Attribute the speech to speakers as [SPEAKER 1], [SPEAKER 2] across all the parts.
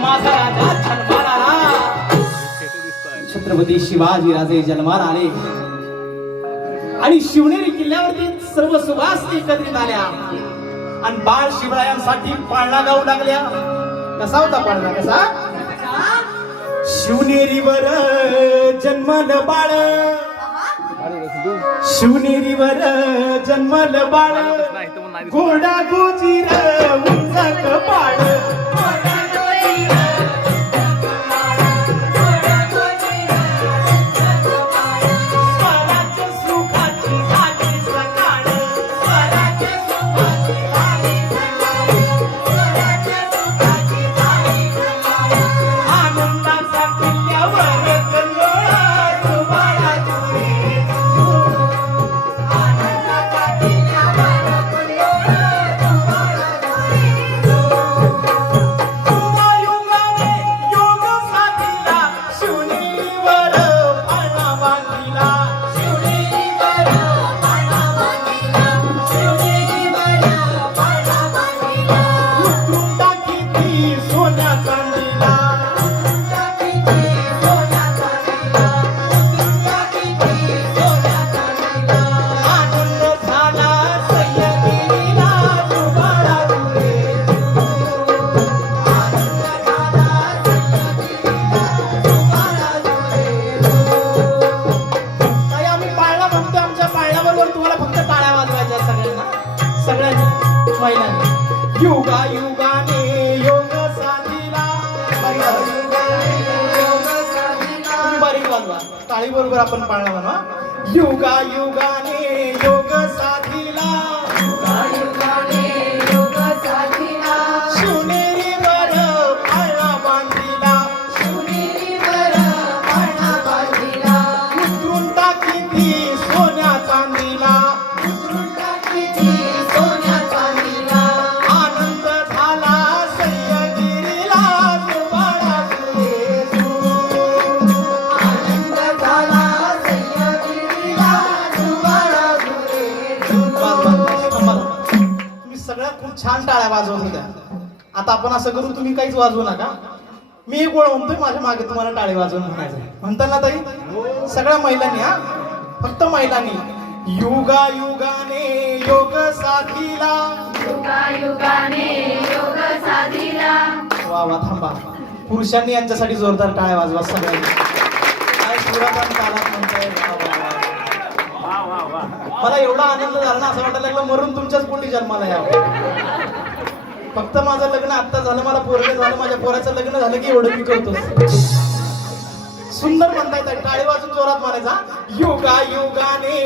[SPEAKER 1] माझा राजा जन्माला छत्रपती शिवाजी राजे जन्माला आले. आणि शिवनेरी किल्ल्यावरती सर्व सुभाष एकत्रित आल्या. आणि बाळ शिवरायांसाठी पाळणा गाऊ लागल्या. कसा होता पाळणा? कसा? शिवनेरीवर जन्मल बाळ. शिवनेरीवर जन्मल बाळ. घोडा गोजीर उंच बाळ. महिलांनी युगा युगाने योग साधीला. बारीक वाजवा ताळी बरोबर आपण पाळणार युगा युगाने योग साधीला. सगळ्या खूप छान टाळ्या वाजवत होत्या. आता आपण असं करू तुम्ही काहीच वाजवू नका. मी एक ओळ म्हणतोय माझ्या मागे तुम्हाला टाळे वाजवून म्हणायचं म्हणता ना ताई? सगळ्या महिलांनी हा? फक्त महिलांनी. युगा युगाने योग साधीला.
[SPEAKER 2] युगाने योग साधिला.
[SPEAKER 1] वा वा थांबा. पुरुषांनी यांच्यासाठी जोरदार टाळ्या वाजवा सगळ्यांनी. काय सुरात म्हणताय. मला एवढा आनंद झाला ना असं वाटायला लागलं मरून तुमच्याच पोटी जन्माला यावं. फक्त माझं लग्न आत्ता झालं मला पोरग झालं माझ्या पोराचं लग्न झालं की एवढं मी करतो सुंदर म्हणता येतात टाळे वाजून जोरात मारायचा युगा युगाने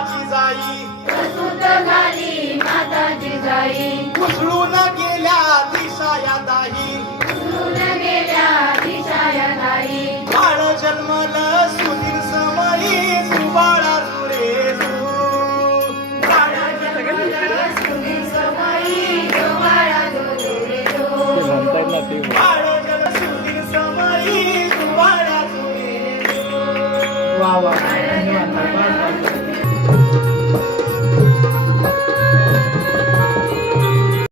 [SPEAKER 1] माताची जाई.
[SPEAKER 2] प्रसूत झाली माता जिजाई
[SPEAKER 1] उसळून गेल्या
[SPEAKER 2] गेल्या दिशाया
[SPEAKER 1] बाळ जन्मल सुधीर समयी बाळ
[SPEAKER 2] सुधीर
[SPEAKER 1] समयी वा वा